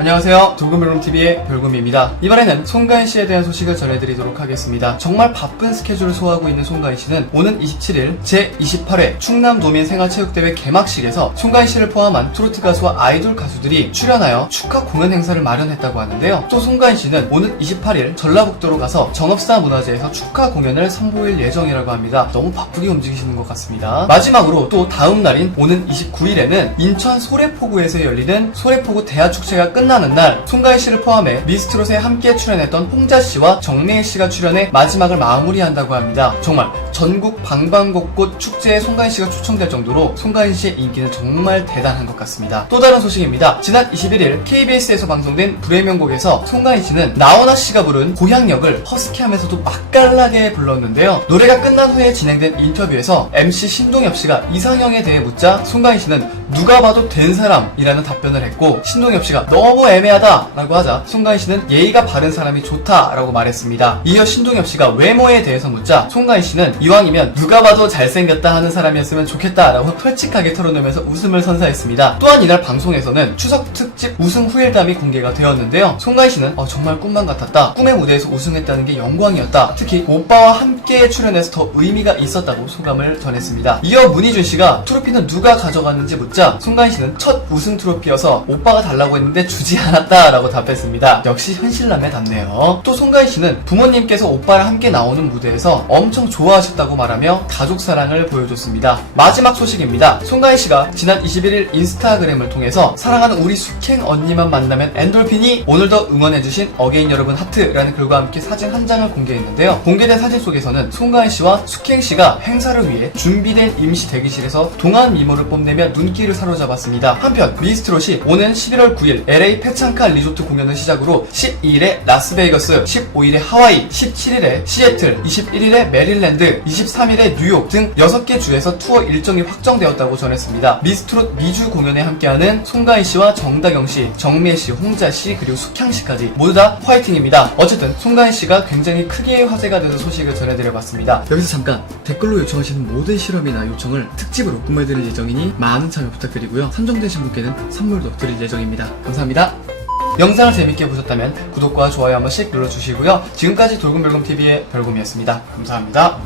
안녕하세요. 돌곰별곰TV의 별곰입니다. 이번에는 송가인 씨에 대한 소식을 전해드리도록 하겠습니다. 정말 바쁜 스케줄을 소화하고 있는 송가인 씨는 오는 27일 제28회 충남도민 생활체육대회 개막식에서 송가인 씨를 포함한 트로트 가수와 아이돌 가수들이 출연하여 축하 공연 행사를 마련했다고 하는데요. 또 송가인 씨는 오는 28일 전라북도로 가서 정업사 문화제에서 축하 공연을 선보일 예정이라고 합니다. 너무 바쁘게 움직이시는 것 같습니다. 마지막으로 또 다음 날인 오는 29일에는 인천 소래포구에서 열리는 소래포구 대하축제가 끝 나는 날 송가인 씨를 포함해 미스트롯에 함께 출연했던 홍자 씨와 정래일 씨가 출연해 마지막을 마무리한다고 합니다. 정말 전국 방방곡곡 축제에 송가인 씨가 초청될 정도로 송가인 씨의 인기는 정말 대단한 것 같습니다. 또 다른 소식입니다. 지난 21일 KBS에서 방송된 불의 명곡에서 송가인 씨는 나원아 씨가 부른 고향 역을 허스키하면서도 맛깔나게 불렀는데요. 노래가 끝난 후에 진행된 인터뷰에서 MC 신동엽 씨가 이상형에 대해 묻자 송가인 씨는 누가 봐도 된 사람이라는 답변을 했고 신동엽 씨가 너무 애매하다라고 하자 송가인 씨는 예의가 바른 사람이 좋다라고 말했습니다. 이어 신동엽 씨가 외모에 대해서 묻자 송가인 씨는 이왕이면 누가 봐도 잘생겼다 하는 사람이었으면 좋겠다라고 솔직하게 털어놓으면서 웃음을 선사했습니다. 또한 이날 방송에서는 추석 특집 우승 후일담이 공개가 되었는데요. 송가인 씨는 어, 정말 꿈만 같았다. 꿈의 무대에서 우승했다는 게 영광이었다. 특히 오빠와 함께 출연해서 더 의미가 있었다고 소감을 전했습니다. 이어 문희준 씨가 트로피는 누가 가져갔는지 묻자 송가인 씨는 첫 우승 트로피여서 오빠가 달라고 했는데 주지 않았다라고 답했습니다. 역시 현실남에 닿네요. 또 송가인 씨는 부모님께서 오빠랑 함께 나오는 무대에서 엄청 좋아하셨다고 말하며 가족 사랑을 보여줬습니다. 마지막 소식입니다. 송가인 씨가 지난 21일 인스타그램을 통해서 사랑하는 우리 숙행 언니만 만나면 엔돌핀이 오늘도 응원해주신 어게인 여러분 하트라는 글과 함께 사진 한 장을 공개했는데요. 공개된 사진 속에서는 송가인 씨와 숙행 씨가 행사를 위해 준비된 임시 대기실에서 동안 미모를 뽐내며 눈길을 사로잡았습니다. 한편 미스트롯이 오는 11월 9일 LA 페창카 리조트 공연을 시작으로 12일에 라스베이거스, 15일에 하와이, 17일에 시애틀, 21일에 메릴랜드, 23일에 뉴욕 등 6개 주에서 투어 일정이 확정되었다고 전했습니다. 미스트롯 미주 공연에 함께하는 송가인 씨와 정다경 씨, 정미애 씨, 홍자 씨, 그리고 숙향 씨까지 모두 다 화이팅입니다. 어쨌든 송가인 씨가 굉장히 크게 화제가 되는 소식을 전해드려봤습니다. 여기서 잠깐 댓글로 요청하시는 모든 실험이나 요청을 특집으로 꾸며드릴 예정이니 많은 참여 부탁드리고요. 선정되신 분께는 선물도 드릴 예정입니다. 감사합니다. 영상을 재밌게 보셨다면 구독과 좋아요 한 번씩 눌러주시고요. 지금까지 돌곰별곰TV의 별곰이었습니다. 감사합니다.